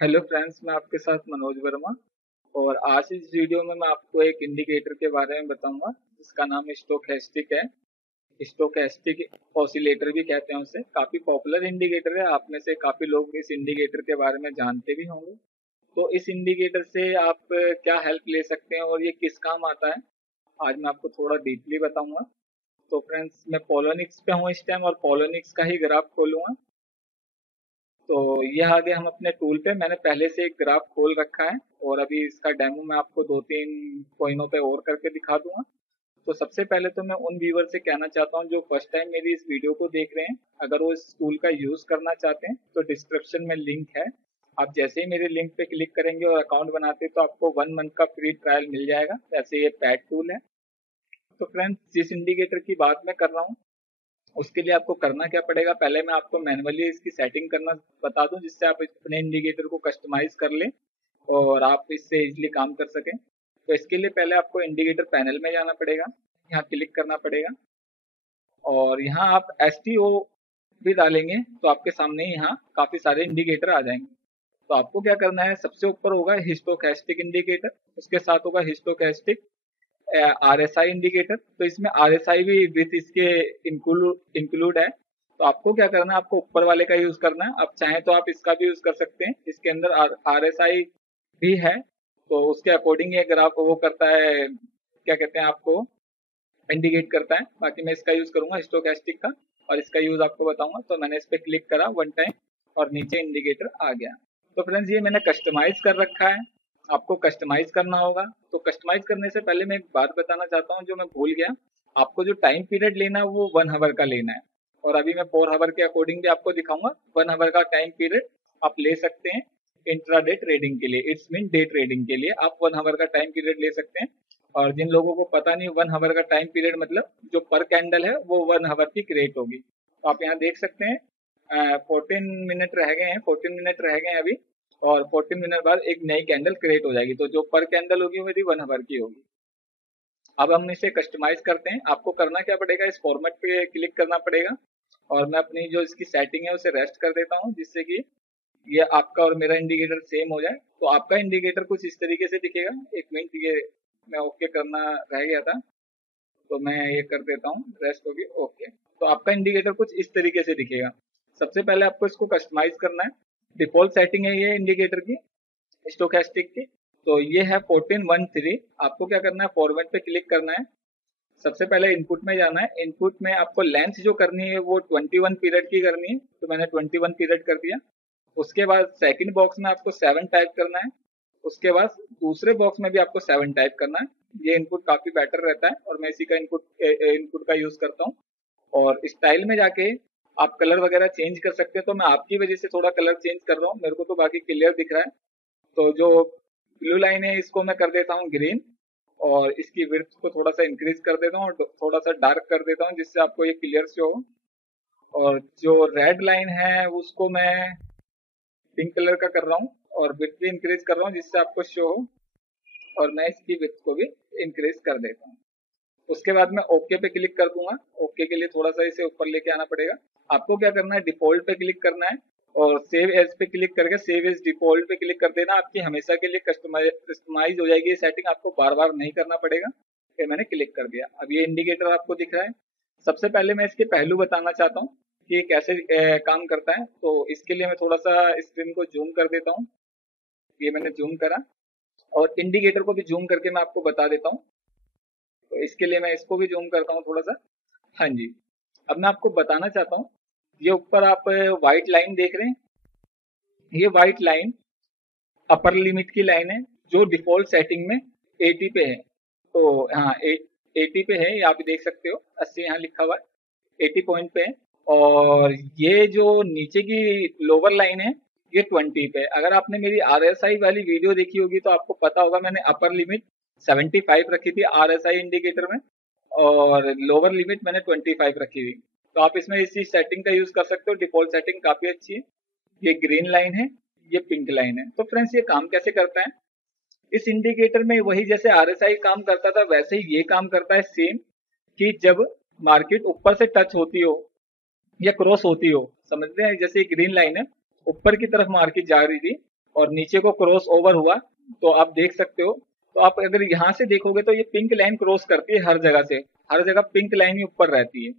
Hello friends, मैं आपके साथ मनोज वर्मा। और आज इस वीडियो में मैं आपको एक इंडिकेटर के बारे में बताऊंगा जिसका नाम स्टोकेस्टिक है। स्टोकेस्टिक ऑसिलेटर भी कहते हैं उसे। काफी पॉपुलर इंडिकेटर है, आप में से काफी लोग इस इंडिकेटर के बारे में जानते भी होंगे। तो इस इंडिकेटर से आप क्या हेल्प ले सकते हैं और ये किस काम आता है, आज मैं आपको थोड़ा डीपली बताऊंगा। तो फ्रेंड्स, मैं पोलोनिक्स पे हूँ इस टाइम और पोलोनिक्स का ही ग्राफ खोलूंगा। तो यह आ गया हम अपने टूल पे। मैंने पहले से एक ग्राफ खोल रखा है और अभी इसका डेमो मैं आपको दो तीन पॉइंटों पे और करके दिखा दूंगा। तो सबसे पहले तो मैं उन व्यूवर से कहना चाहता हूँ जो फर्स्ट टाइम मेरी इस वीडियो को देख रहे हैं, अगर वो इस टूल का यूज करना चाहते हैं तो डिस्क्रिप्शन में लिंक है। आप जैसे ही मेरे लिंक पे क्लिक करेंगे और अकाउंट बनाते हैं तो आपको 1 मंथ का फ्री ट्रायल मिल जाएगा। वैसे ये पैड टूल है। तो फ्रेंड्स, जिस इंडिकेटर की बात मैं कर रहा हूँ उसके लिए आपको करना क्या पड़ेगा, पहले मैं आपको मैन्युअली इसकी सेटिंग करना बता दूं जिससे आप अपने इंडिकेटर को कस्टमाइज कर लें और आप इससे इजीली काम कर सकें। तो इसके लिए पहले आपको इंडिकेटर पैनल में जाना पड़ेगा, यहाँ क्लिक करना पड़ेगा और यहाँ आप STO भी डालेंगे तो आपके सामने यहाँ काफी सारे इंडिकेटर आ जाएंगे। तो आपको क्या करना है, सबसे ऊपर होगा हिस्टोकैस्टिक इंडिकेटर, उसके साथ होगा हिस्टोकैस्टिक RSI इंडिकेटर। तो इसमें RSI भी विथ इसके इंक्लूड है। तो आपको क्या करना है, आपको ऊपर वाले का यूज करना है। आप चाहें तो आप इसका भी यूज कर सकते हैं, इसके अंदर RSI भी है। तो उसके अकॉर्डिंग ये ग्राफ वो करता है, क्या कहते हैं, आपको इंडिकेट करता है। बाकी मैं इसका यूज करूंगा स्टोकेस्टिक का और इसका यूज आपको बताऊंगा। तो मैंने इस पर क्लिक करा 1 टाइम और नीचे इंडिकेटर आ गया। तो फ्रेंड्स, ये मैंने कस्टमाइज कर रखा है, आपको कस्टमाइज करना होगा। तो कस्टमाइज करने से पहले मैं एक बात बताना चाहता हूँ जो मैं भूल गया। आपको जो टाइम पीरियड लेना है वो 1 आवर का लेना है और अभी मैं 4 आवर के अकॉर्डिंग भी आपको दिखाऊंगा। 1 आवर का टाइम पीरियड आप ले सकते हैं इंट्राडे ट्रेडिंग के लिए, इट्स मीन डे ट्रेडिंग के लिए आप 1 आवर का टाइम पीरियड ले सकते हैं। और जिन लोगों को पता नहीं 1 आवर का टाइम पीरियड मतलब जो पर कैंडल है वो 1 आवर की क्रिएट होगी। तो आप यहाँ देख सकते हैं 14 मिनट रह गए हैं, 14 मिनट रह गए हैं अभी और 14 मिनट बाद एक नई कैंडल क्रिएट हो जाएगी। तो जो पर कैंडल होगी वो भी 1 आवर की होगी। अब हम इसे कस्टमाइज करते हैं। आपको करना क्या पड़ेगा, इस फॉर्मेट पे क्लिक करना पड़ेगा और मैं अपनी जो इसकी सेटिंग है उसे रेस्ट कर देता हूँ जिससे कि ये आपका और मेरा इंडिकेटर सेम हो जाए। तो आपका इंडिकेटर कुछ इस तरीके से दिखेगा। एक मिनट, ये मैं ओके करना रह गया था तो मैं ये कर देता हूँ, रेस्ट होगी ओके। तो आपका इंडिकेटर कुछ इस तरीके से दिखेगा। सबसे पहले आपको इसको कस्टमाइज करना है। डिफॉल्ट सेटिंग है ये इंडिकेटर की, स्टोकेस्टिक की। तो ये है 1413। आपको क्या करना है, फॉर्मेट पे क्लिक करना है। सबसे पहले इनपुट में जाना है। इनपुट में आपको लेंथ जो करनी है वो 21 पीरियड की करनी है, तो मैंने 21 पीरियड कर दिया। उसके बाद सेकंड बॉक्स में आपको 7 टाइप करना है। उसके बाद दूसरे बॉक्स में भी आपको 7 टाइप करना है। ये इनपुट काफी बेटर रहता है और मैं इसी का इनपुट का यूज करता हूँ। और स्टाइल में जाके आप कलर वगैरह चेंज कर सकते हैं। तो मैं आपकी वजह से थोड़ा कलर चेंज कर रहा हूँ, मेरे को तो बाकी क्लियर दिख रहा है। तो जो ब्लू लाइन है इसको मैं कर देता हूँ ग्रीन और इसकी विड्थ को थोड़ा सा इंक्रीज कर देता हूँ और थोड़ा सा डार्क कर देता हूँ जिससे आपको ये क्लियर शो हो। और जो रेड लाइन है उसको मैं पिंक कलर का कर रहा हूँ और विड्थ भी इंक्रीज कर रहा हूँ जिससे आपको शो हो। और मैं इसकी विड्थ को भी इंक्रीज कर देता हूँ। उसके बाद मैं ओके पे क्लिक कर दूंगा। ओके के लिए थोड़ा सा इसे ऊपर लेके आना पड़ेगा। आपको क्या करना है, डिफॉल्ट पे क्लिक करना है और सेव एज पे क्लिक करके सेव एज डिफॉल्ट पे क्लिक कर देना। आपकी हमेशा के लिए कस्टमाइज हो जाएगी ये सेटिंग, आपको बार बार नहीं करना पड़ेगा। फिर मैंने क्लिक कर दिया, अब ये इंडिकेटर आपको दिख रहा है। सबसे पहले मैं इसके पहलू बताना चाहता हूँ कि ये कैसे काम करता है। तो इसके लिए मैं थोड़ा सा स्क्रीन को जूम कर देता हूँ। ये मैंने जूम करा और इंडिकेटर को भी जूम करके मैं आपको बता देता हूँ। तो इसके लिए मैं इसको भी जूम करता हूँ थोड़ा सा। हाँ जी, अब मैं आपको बताना चाहता हूँ, ये ऊपर आप व्हाइट लाइन देख रहे हैं, ये व्हाइट लाइन अपर लिमिट की लाइन है जो डिफॉल्ट सेटिंग में 80 पे है। तो हाँ 80 पे है, ये आप देख सकते हो, 80 यहाँ लिखा हुआ है, 80 पॉइंट पे है। और ये जो नीचे की लोअर लाइन है ये 20 पे है। अगर आपने मेरी RSI वाली वीडियो देखी होगी तो आपको पता होगा मैंने अपर लिमिट 75 रखी थी RSI इंडिकेटर में और लोअर लिमिट मैंने 25 रखी थी। तो आप इसमें इसी सेटिंग का यूज कर सकते हो, डिफॉल्ट सेटिंग काफी अच्छी है। ये ग्रीन लाइन है, ये पिंक लाइन है। तो फ्रेंड्स, ये काम कैसे करता है, इस इंडिकेटर में वही जैसे RSI काम करता था वैसे ही ये काम करता है सेम, कि जब मार्केट ऊपर से टच होती हो या क्रॉस होती हो, समझते हैं, जैसे ग्रीन लाइन है ऊपर की तरफ मार्केट जा रही थी और नीचे को क्रॉस ओवर हुआ, तो आप देख सकते हो। तो आप अगर यहाँ से देखोगे तो ये पिंक लाइन क्रॉस करती है हर जगह से, हर जगह पिंक लाइन ही ऊपर रहती है।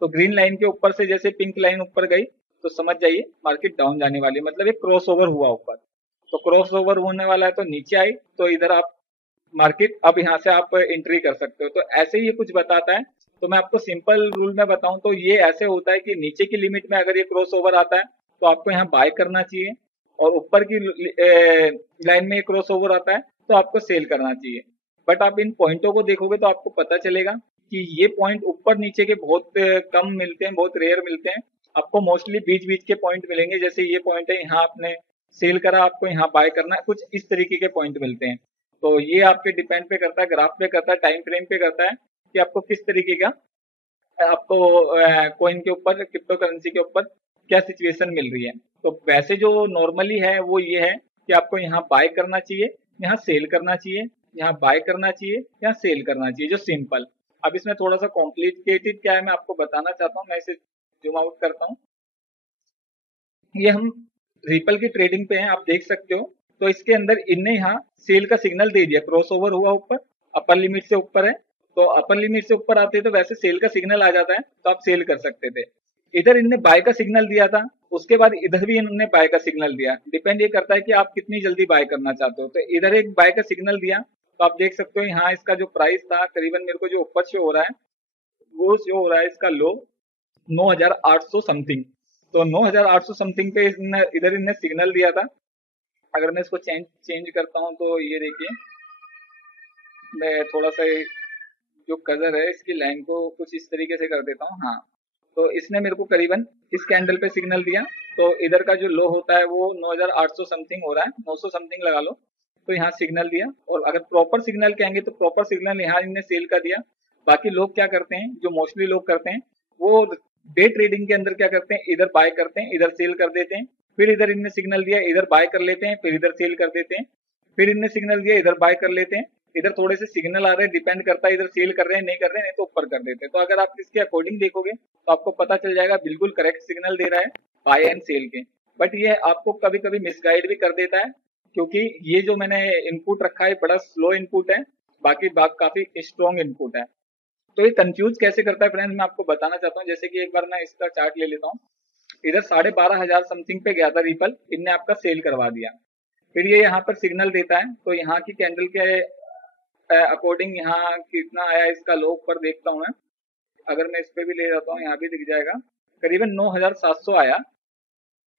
तो ग्रीन लाइन के ऊपर से जैसे पिंक लाइन ऊपर गई तो समझ जाइए मार्केट डाउन जाने वाली है, मतलब एक क्रॉस ओवर हुआ ऊपर। तो क्रॉस ओवर होने वाला है तो नीचे आई, तो इधर आप मार्केट अब यहाँ से आप एंट्री कर सकते हो। तो ऐसे ही ये कुछ बताता है। तो मैं आपको सिंपल रूल में बताऊं तो ये ऐसे होता है कि नीचे की लिमिट में अगर ये क्रॉस ओवर आता है तो आपको यहाँ बाय करना चाहिए, और ऊपर की लाइन में क्रॉस ओवर आता है तो आपको सेल करना चाहिए। बट आप इन पॉइंटों को देखोगे तो आपको पता चलेगा कि ये पॉइंट ऊपर नीचे के बहुत कम मिलते हैं, बहुत रेयर मिलते हैं। आपको मोस्टली बीच बीच के पॉइंट मिलेंगे, जैसे ये पॉइंट है, यहाँ आपने सेल करा, आपको यहाँ बाय करना है, कुछ इस तरीके के पॉइंट मिलते हैं। तो ये आपके डिपेंड पे करता है, ग्राफ पे करता है, टाइम फ्रेम पे करता है कि आपको किस तरीके का आपको कॉइन के ऊपर, क्रिप्टो करेंसी के ऊपर क्या सिचुएशन मिल रही है। तो वैसे जो नॉर्मली है वो ये है कि आपको यहाँ बाय करना चाहिए, यहाँ सेल करना चाहिए, यहाँ बाय करना चाहिए, यहाँ सेल करना चाहिए, जो सिंपल। अब इसमें थोड़ा सा कॉम्प्लिकेटेड क्या है मैं आपको बताना चाहता हूँ, मैं इसे जूम आउट करता हूँ। ये हम रिपल की ट्रेडिंग पे हैं, आप देख सकते हो। तो इसके अंदर इनने यहाँ सेल का सिग्नल दे दिया, क्रॉस ओवर हुआ ऊपर, अपर लिमिट से ऊपर है, तो अपर लिमिट से ऊपर आते तो वैसे सेल का सिग्नल आ जाता है, तो आप सेल कर सकते थे। इधर इनने बाय का सिग्नल दिया था, उसके बाद इधर भी इन्होंने बाय का सिग्नल दिया। डिपेंड ये करता है कि आप कितनी जल्दी बाय करना चाहते हो। तो इधर एक बाय का सिग्नल दिया, तो आप देख सकते हो यहाँ इसका जो प्राइस था करीबन मेरे को जो ऊपर शो हो रहा है वो शो हो रहा है इसका लो 9,800 समथिंग। तो 9,800 समथिंग पे इधर इनने सिग्नल दिया था। अगर मैं इसको चेंज करता हूँ तो ये देखिए, मैं थोड़ा सा जो कलर है इसकी लाइन को कुछ इस तरीके से कर देता हूँ। हाँ, तो इसने मेरे को करीबन इस कैंडल पे सिग्नल दिया, तो इधर का जो लो होता है वो 9,800 समथिंग हो रहा है, 900 समथिंग लगा लो। तो यहाँ सिग्नल दिया, और अगर प्रॉपर सिग्नल कहेंगे तो प्रॉपर सिग्नल यहाँ इनने सेल का दिया। बाकी लोग क्या करते हैं, जो मोस्टली लोग करते हैं वो डे ट्रेडिंग के अंदर क्या करते हैं, इधर बाय करते हैं, इधर सेल कर देते हैं, फिर इधर इनने सिग्नल दिया, इधर बाय कर लेते हैं, फिर इधर सेल कर देते हैं, फिर इनने सिग्नल दिया, इधर बाय कर लेते हैं, इधर थोड़े से सिग्नल आ रहे हैं, डिपेंड करता है इधर सेल कर रहे हैं नहीं कर रहे हैं, नहीं तो ऊपर कर देते हैं। तो अगर आप इसके अकॉर्डिंग देखोगे तो आपको पता चल जाएगा बिल्कुल करेक्ट सिग्नल दे रहा है बाय एंड सेल के। बट ये आपको कभी कभी मिसगाइड भी कर देता है, क्योंकि ये जो मैंने इनपुट रखा है बड़ा स्लो इनपुट है, बाकी बात काफी स्ट्रॉन्ग इनपुट है। तो ये कंफ्यूज कैसे करता है फ्रेंड्स, मैं आपको बताना चाहता हूँ। जैसे कि एक बार मैं इसका चार्ट ले लेता हूँ, इधर 12,500 समथिंग पे गया था रिपल, इनने आपका सेल करवा दिया, फिर ये यहाँ पर सिग्नल देता है, तो यहाँ की कैंडल के अकॉर्डिंग यहाँ कितना आया इसका लो पर देखता हूँ मैं। अगर मैं इस पे भी ले जाता हूँ, यहाँ भी दिख जाएगा, करीबन 9,700 आया।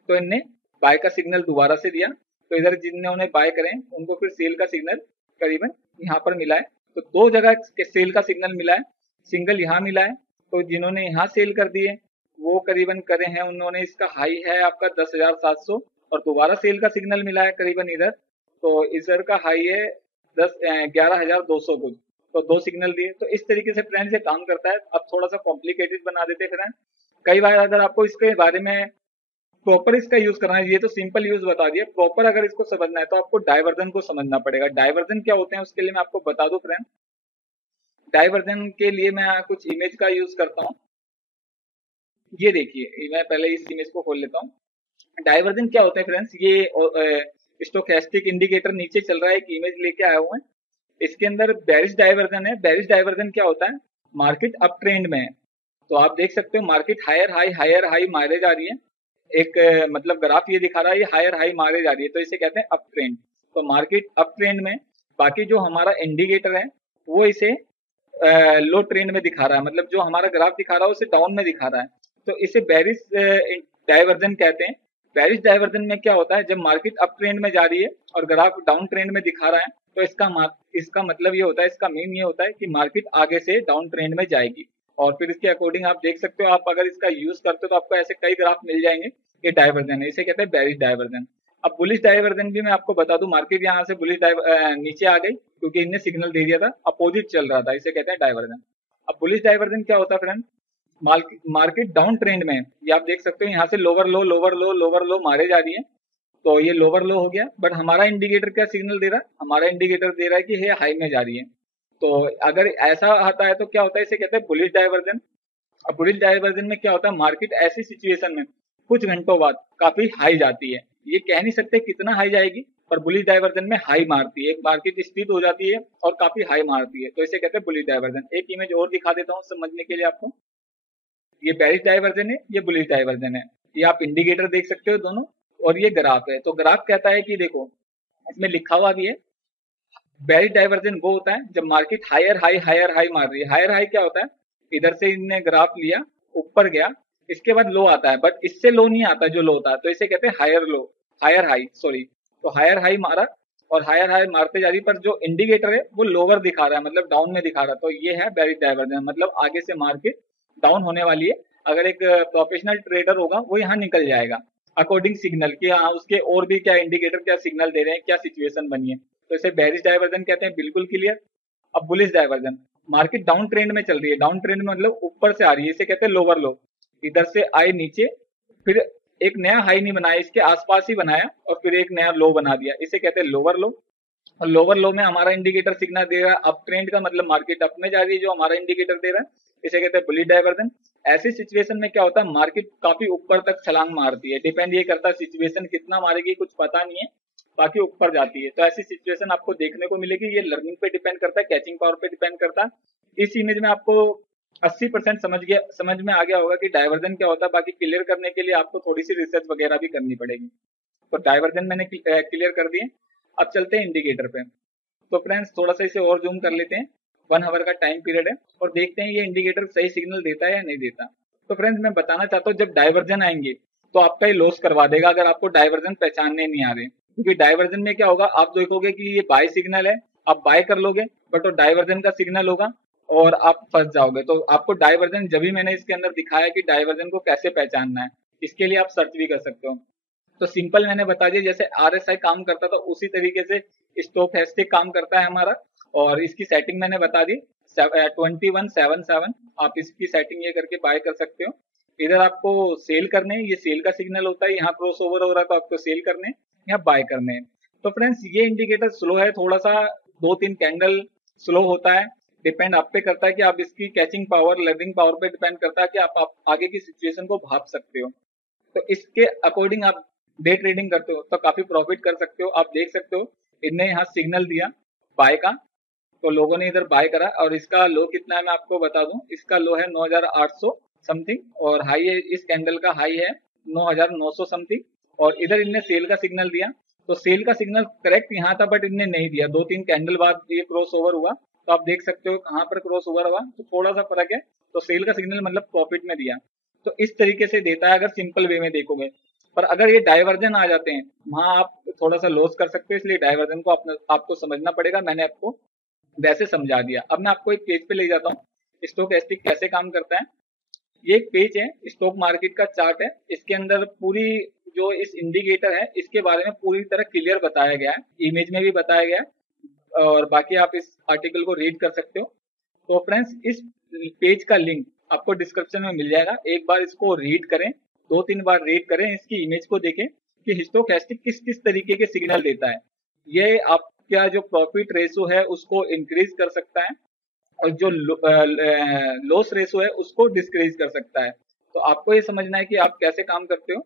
तो इनने बाय का सिग्नल दोबारा से दिया, तो इधर जिन्होंने बाय करें उनको फिर सेल का सिग्नल करीबन यहाँ पर मिला है। तो दो जगह सेल का सिग्नल मिला है, सिंगल यहाँ मिला है। तो जिन्होंने यहाँ सेल कर दिए वो करीबन करे हैं, उन्होंने इसका हाई है आपका 10,700, और दोबारा सेल का सिग्नल मिला है करीबन इधर, तो इधर का हाई है 11,200 कुछ। तो दो सिग्नल दिए। तो इस तरीके से फ्रेंड से काम करता है। अब थोड़ा सा कॉम्प्लिकेटेड बना देते हैं फ्रेंड। कई बार अगर आपको इसके बारे में प्रॉपर इसका यूज करना है, ये तो सिंपल यूज बता दिया, प्रॉपर अगर इसको समझना है तो आपको डाइवर्जन को समझना पड़ेगा। डाइवर्जन क्या होते हैं उसके लिए मैं आपको बता दूं फ्रेंड। डाइवर्जन के लिए मैं कुछ इमेज का यूज करता हूँ। ये देखिए, मैं पहले इस इमेज को खोल लेता हूँ। डाइवर्जन क्या होता है फ्रेंड्स, ये स्टोकेस्टिक इंडिकेटर नीचे चल रहा है, एक इमेज लेके आया हुआ है। इसके अंदर बेरिश डाइवर्जन है। बेरिश डाइवर्जन क्या होता है, मार्केट अप ट्रेंड में है, तो आप देख सकते हो मार्केट हायर हाई मारे जा रही है। एक मतलब ग्राफ ये दिखा रहा है, ये हायर हाई मारे जा रही है, तो इसे कहते हैं अप ट्रेंड। तो मार्केट अप ट्रेंड में, बाकी जो हमारा इंडिकेटर है वो इसे लो ट्रेंड में दिखा रहा है, मतलब जो हमारा ग्राफ दिखा रहा है उसे डाउन में दिखा रहा है, तो इसे बेरिश डाइवर्जन कहते हैं। बेरिश डाइवर्जन में क्या होता है, जब मार्केट अप ट्रेंड में जा रही है और ग्राफ डाउन ट्रेंड में दिखा रहा है, तो इसका मतलब ये होता है, इसका मीन ये होता है कि मार्केट आगे से डाउन ट्रेंड में जाएगी। और फिर इसके अकॉर्डिंग आप देख सकते हो, आप अगर इसका यूज करते हो तो आपको ऐसे कई ग्राफ मिल जाएंगे। ये डाइवर्जन है, इसे कहते हैं बेरिश डाइवर्जन। अब बुलिश डाइवर्जन भी मैं आपको बता दूं, मार्केट यहाँ से बुलिश नीचे आ गई क्योंकि इनने सिग्नल दे दिया था, अपोजिट चल रहा था, इसे कहते हैं डाइवर्जन। अब बुलिश डाइवर्जन क्या होता है फ्रेंड, मार्केट डाउन ट्रेंड में है, ये आप देख सकते हो यहाँ से लोअर लो लोअर लो लोअर लो मारे जा रही है, तो ये लोअर लो हो गया। बट हमारा इंडिकेटर क्या सिग्नल दे रहा है, हमारा इंडिकेटर दे रहा है कि ये हाई में जा रही है। तो अगर ऐसा आता है तो क्या होता है, इसे कहते हैं बुलिश डाइवर्जन। अब बुलिश डाइवर्जन में क्या होता है, मार्केट ऐसी सिचुएशन में कुछ घंटों बाद काफी हाई जाती है, ये कह नहीं सकते कितना हाई जाएगी, पर बुलिश डाइवर्जन में हाई मारती है, एक मार्केट स्थित हो जाती है और काफी हाई मारती है, तो इसे कहते हैं बुलिश डाइवर्जन। एक इमेज और दिखा देता हूँ समझने के लिए आपको। ये बेरिश डाइवर्जन है, ये बुलिश डाइवर्जन है। ये आप इंडिकेटर देख सकते हो दोनों, और ये ग्राफ है। तो ग्राफ कहता है कि देखो इसमें लिखा हुआ भी है, बेरिश डाइवर्जन वो होता है जब मार्केट हायर हाई मार रही है। हायर हाई क्या होता है, इधर से इनने ग्राफ लिया, ऊपर गया, इसके बाद लो आता है, बट इससे लो नहीं आता जो लो होता है, तो इसे कहते हैं higher low, higher high sorry. तो हायर हाई मारा और हायर हाई मारते जा रही, पर जो इंडिकेटर है वो लोअर दिखा रहा है, मतलब डाउन में दिखा रहा है। तो ये है बेरिश डाइवर्जन, मतलब आगे से मार्केट डाउन होने वाली है। अगर एक प्रोफेशनल ट्रेडर होगा वो यहाँ निकल जाएगा अकॉर्डिंग सिग्नल कि हाँ उसके और भी क्या इंडिकेटर क्या सिग्नल दे रहे हैं, क्या सिचुएशन बनी है, तो इसे बेरिश डाइवर्जन कहते हैं, बिल्कुल क्लियर। अब bullish diversion, market down trend में चल रही है, डाउन ट्रेंड में मतलब ऊपर से आ रही है, इसे कहते हैं लोअर लो। इधर से आए नीचे, फिर एक नया हाई नहीं बनाया, इसके आसपास ही बनाया और फिर एक नया लो बना दिया, इसे कहते हैं लोअर लो। और लोअर लो में हमारा इंडिकेटर सिग्नल दे रहा है अप ट्रेंड का, मतलब मार्केट अप में जा रही है जो हमारा इंडिकेटर दे रहा है, इसे कहते हैं बुलिश डाइवर्जन। ऐसी सिचुएशन में क्या होता है, मार्केट काफी ऊपर तक छलांग मारती है, डिपेंड ये करता है सिचुएशन कितना मारेगी कुछ पता नहीं है, बाकी ऊपर जाती है। तो ऐसी सिचुएशन आपको देखने को मिलेगी। ये लर्निंग पे डिपेंड करता है, कैचिंग पावर पे डिपेंड करता है। इस इमेज में आपको 80% समझ में आ गया होगा कि डाइवर्जन क्या होता है। बाकी क्लियर करने के लिए आपको थोड़ी सी रिसर्च वगैरह भी करनी पड़ेगी। तो डाइवर्जन मैंने क्लियर कर दिए। अब चलते हैं इंडिकेटर पे। तो फ्रेंड्स थोड़ा सा इसे और जूम कर लेते हैं। 1 आवर का टाइम पीरियड है और देखते हैं ये इंडिकेटर सही सिग्नल देता है या नहीं देता। तो फ्रेंड्स मैं बताना चाहता हूँ, जब डाइवर्जन आएंगे तो आपका ये लॉस करवा देगा अगर आपको डाइवर्जन पहचानने नहीं आ रहे। क्योंकि डाइवर्जन में क्या होगा, आप देखोगे कि ये बाय सिग्नल है, आप बाय कर लोगे, बट वो डाइवर्जन का सिग्नल होगा और आप फंस जाओगे। तो आपको डाइवर्जन, जब भी मैंने इसके अंदर दिखाया कि डाइवर्जन को कैसे पहचानना है, इसके लिए आप सर्च भी कर सकते हो। तो सिंपल मैंने बता दिया, जैसे आरएसआई काम करता था उसी तरीके से स्टोकेस्टिक काम करता है हमारा। और इसकी सेटिंग मैंने बता दी 2177, आप इसकी सेटिंग ये करके बाय कर सकते हो। इधर आपको सेल करने, ये सेल का सिग्नल होता है, यहाँ क्रॉस ओवर हो रहा है तो आपको सेल करने, यहाँ बाय करने हैं। तो फ्रेंड्स ये इंडिकेटर स्लो है थोड़ा सा, 2-3 कैंडल स्लो होता है, डिपेंड आप पे करता है कि आप इसकी कैचिंग पावर, लर्निंग पावर पे डिपेंड करता है कि आप आगे की सिचुएशन को भाप सकते हो। तो इसके अकॉर्डिंग आप डे ट्रेडिंग करते हो तो काफी प्रॉफिट कर सकते हो। आप देख सकते हो इनने यहाँ सिग्नल दिया बाय का, तो लोगों ने इधर बाय करा और इसका लो कितना है मैं आपको बता दूं, इसका लो है 9800 समथिंग और हाई है, इस कैंडल का हाई है 9900 समथिंग। और इधर इनने सेल का सिग्नल दिया, तो सेल का सिग्नल करेक्ट यहाँ था बट इनने नहीं दिया, 2-3 कैंडल बाद ये क्रॉस ओवर हुआ। तो आप देख सकते हो कहाँ पर क्रॉस ओवर हुआ, तो थोड़ा सा फर्क है। तो सेल का सिग्नल मतलब प्रॉफिट में दिया। तो इस तरीके से देता है अगर सिंपल वे में देखोगे। पर अगर ये डाइवर्जन आ जाते हैं वहां आप थोड़ा सा लॉस कर सकते हो, इसलिए डाइवर्जन को आपको समझना पड़ेगा। मैंने आपको वैसे समझा दिया। अब मैं आपको एक पेज पे ले जाता हूँ स्टोकेस्टिक कैसे काम करता है। ये एक पेज है, स्टॉक मार्केट का चार्ट है, इसके अंदर पूरी जो इस इंडिकेटर है इसके बारे में पूरी तरह क्लियर बताया गया है, इमेज में भी बताया गया है और बाकी आप इस आर्टिकल को रीड कर सकते हो। तो फ्रेंड्स इस पेज का लिंक आपको डिस्क्रिप्शन में मिल जाएगा, एक बार इसको रीड करें, 2-3 बार रीड करें, इसकी इमेज को देखें कि स्टोकेस्टिक किस किस तरीके के सिग्नल देता है। ये आपका जो प्रॉफिट रेशो है उसको इंक्रीज कर सकता है और जो लॉस रेशो है उसको डिस्क्रीज कर सकता है। तो आपको ये समझना है कि आप कैसे काम करते हो।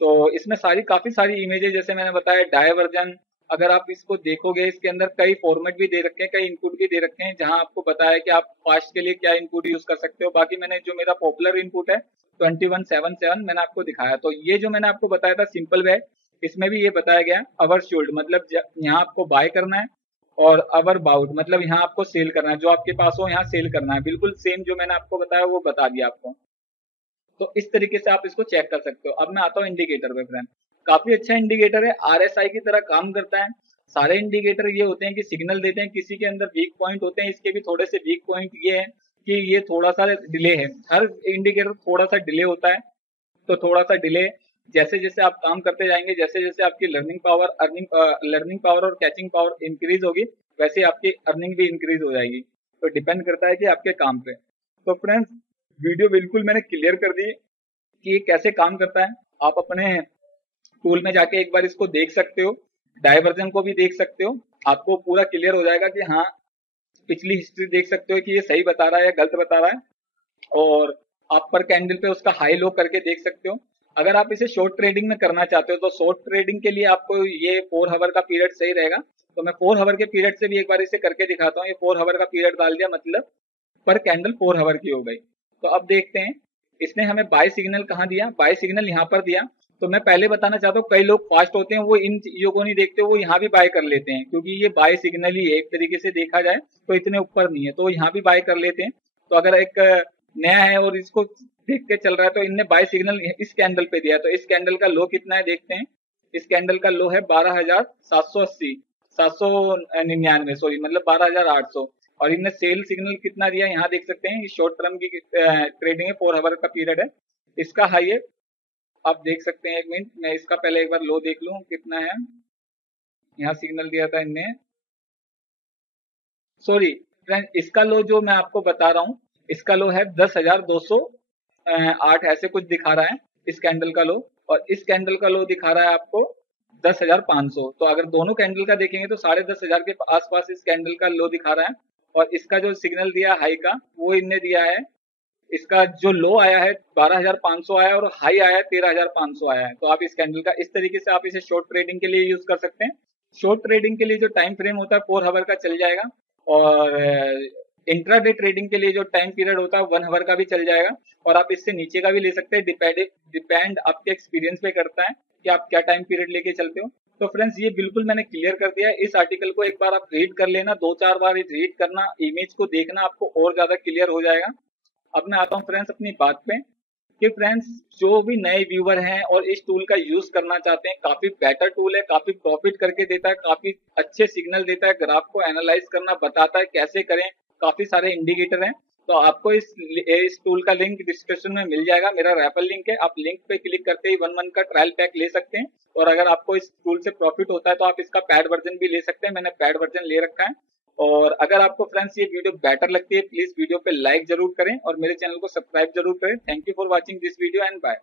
तो इसमें काफी सारी इमेजेस, जैसे मैंने बताया डायवर्जन, अगर आप इसको देखोगे इसके अंदर कई फॉर्मेट भी दे रखे हैं, कई इनपुट भी दे रखे हैं, जहां आपको बताया कि आप फास्ट के लिए क्या इनपुट यूज कर सकते हो। बाकी मैंने जो मेरा पॉपुलर इनपुट है 2177 मैंने आपको दिखाया। तो ये जो मैंने आपको बताया था सिंपल वे, इसमें भी ये बताया गया अवर शोल्ड, मतलब यहाँ आपको बाय करना है और अवर बाउट मतलब यहाँ आपको सेल करना है, जो आपके पास हो यहाँ सेल करना है। बिल्कुल सेम जो मैंने आपको बताया वो बता दिया आपको। तो इस तरीके से आप इसको चेक कर सकते हो। अब मैं आता हूँ इंडिकेटर पे फ्रेंड, काफी अच्छा इंडिकेटर है, आरएसआई की तरह काम करता है। सारे इंडिकेटर ये होते हैं कि सिग्नल देते हैं, किसी के अंदर वीक पॉइंट होते हैं, इसके भी थोड़े से वीक पॉइंट ये है कि ये थोड़ा सा डिले है, हर इंडिकेटर थोड़ा सा डिले होता है। तो थोड़ा सा डिले, जैसे जैसे आप काम करते जाएंगे, जैसे जैसे आपकी लर्निंग पावर और कैचिंग पावर इंक्रीज होगी, वैसे आपकी अर्निंग भी इंक्रीज हो जाएगी। तो डिपेंड करता है कि आपके काम पे। तो फ्रेंड्स वीडियो बिल्कुल मैंने क्लियर कर दी कि ये कैसे काम करता है। आप अपने टूल में जाके एक बार इसको देख सकते हो, डाइवर्जन को भी देख सकते हो, आपको पूरा क्लियर हो जाएगा कि हाँ, पिछली हिस्ट्री देख सकते हो कि ये सही बता रहा है या गलत बता रहा है। और आप पर कैंडल पे उसका हाई लो करके देख सकते हो। अगर आप इसे शॉर्ट ट्रेडिंग में करना चाहते हो तो शॉर्ट ट्रेडिंग के लिए आपको ये 4 हावर का पीरियड सही रहेगा। तो मैं 4 हावर के पीरियड से भी एक बार इसे करके दिखाता हूँ। ये 4 हावर का पीरियड डाल दिया, मतलब पर कैंडल 4 हावर की हो गई। तो अब देखते हैं इसने हमें बाय सिग्नल कहाँ दिया, बाय सिग्नल यहाँ पर दिया। तो मैं पहले बताना चाहता हूँ, कई लोग फास्ट होते हैं, वो इन चीजों को नहीं देखते, वो यहाँ भी बाय कर लेते हैं, क्योंकि ये बाय सिग्नल ही है एक तरीके से देखा जाए तो, इतने ऊपर नहीं है, तो यहाँ भी बाय कर लेते हैं। तो अगर एक नया है और इसको देख के चल रहा है तो इनने बाय सिग्नल इस कैंडल पे दिया, तो इस कैंडल का लो कितना है देखते हैं। इस कैंडल का लो है 12,780, 799 सॉरी, मतलब 12,800। और इनने सेल सिग्नल कितना दिया यहाँ देख सकते हैं। शॉर्ट टर्म की ट्रेडिंग है, 4 हावर का पीरियड है। इसका हाई है, आप देख सकते हैं। एक मिनट, मैं इसका पहले एक बार लो देख लूं कितना है। यहाँ सिग्नल दिया था इनने, सॉरी फ्रेंड, इसका लो जो मैं आपको बता रहा हूँ, इसका लो है 10,208 ऐसे कुछ दिखा रहा है इस कैंडल का लो, और इस कैंडल का लो दिखा रहा है आपको 10,500। तो अगर दोनों कैंडल का देखेंगे तो 10,500 के आसपास इस कैंडल का लो दिखा रहा है। और इसका जो सिग्नल दिया हाई का, वो इनने दिया है, इसका जो लो आया है 12,500 आया और हाई आया है 13,500 आया है। तो आप इस कैंडल का इस तरीके से आप इसे शॉर्ट ट्रेडिंग के लिए यूज कर सकते हैं। शॉर्ट ट्रेडिंग के लिए जो टाइम फ्रेम होता है 4 हावर का चल जाएगा, और इंट्राडे ट्रेडिंग के लिए जो टाइम पीरियड होता है 1 हावर का भी चल जाएगा, और आप इससे नीचे का भी ले सकते हैं। डिपेंड आपके एक्सपीरियंस पे करता है कि आप क्या टाइम पीरियड लेके चलते हो। तो फ्रेंड्स, ये बिल्कुल मैंने क्लियर कर दिया है। इस आर्टिकल को एक बार आप रीड कर लेना, 2-4 बार रीड करना, इमेज को देखना, आपको और ज्यादा क्लियर हो जाएगा। अब मैं आता हूँ फ्रेंड्स अपनी बात पे, कि फ्रेंड्स जो भी नए व्यूवर हैं और इस टूल का यूज करना चाहते हैं, काफी बेटर टूल है, काफी प्रॉफिट करके देता है, काफी अच्छे सिग्नल देता है, ग्राफ को एनालाइज करना बताता है कैसे करें, काफी सारे इंडिकेटर हैं। तो आपको इस टूल का लिंक डिस्क्रिप्शन में मिल जाएगा, मेरा रेफरल लिंक है, आप लिंक पे क्लिक करते ही 1 मंथ का ट्रायल पैक ले सकते हैं। और अगर आपको इस टूल से प्रॉफिट होता है तो आप इसका पेड वर्जन भी ले सकते हैं, मैंने पेड वर्जन ले रखा है। और अगर आपको फ्रेंड्स ये वीडियो बेटर लगती है, प्लीज वीडियो पे लाइक जरूर करें और मेरे चैनल को सब्सक्राइब जरूर करें। Thank you for watching this video and bye.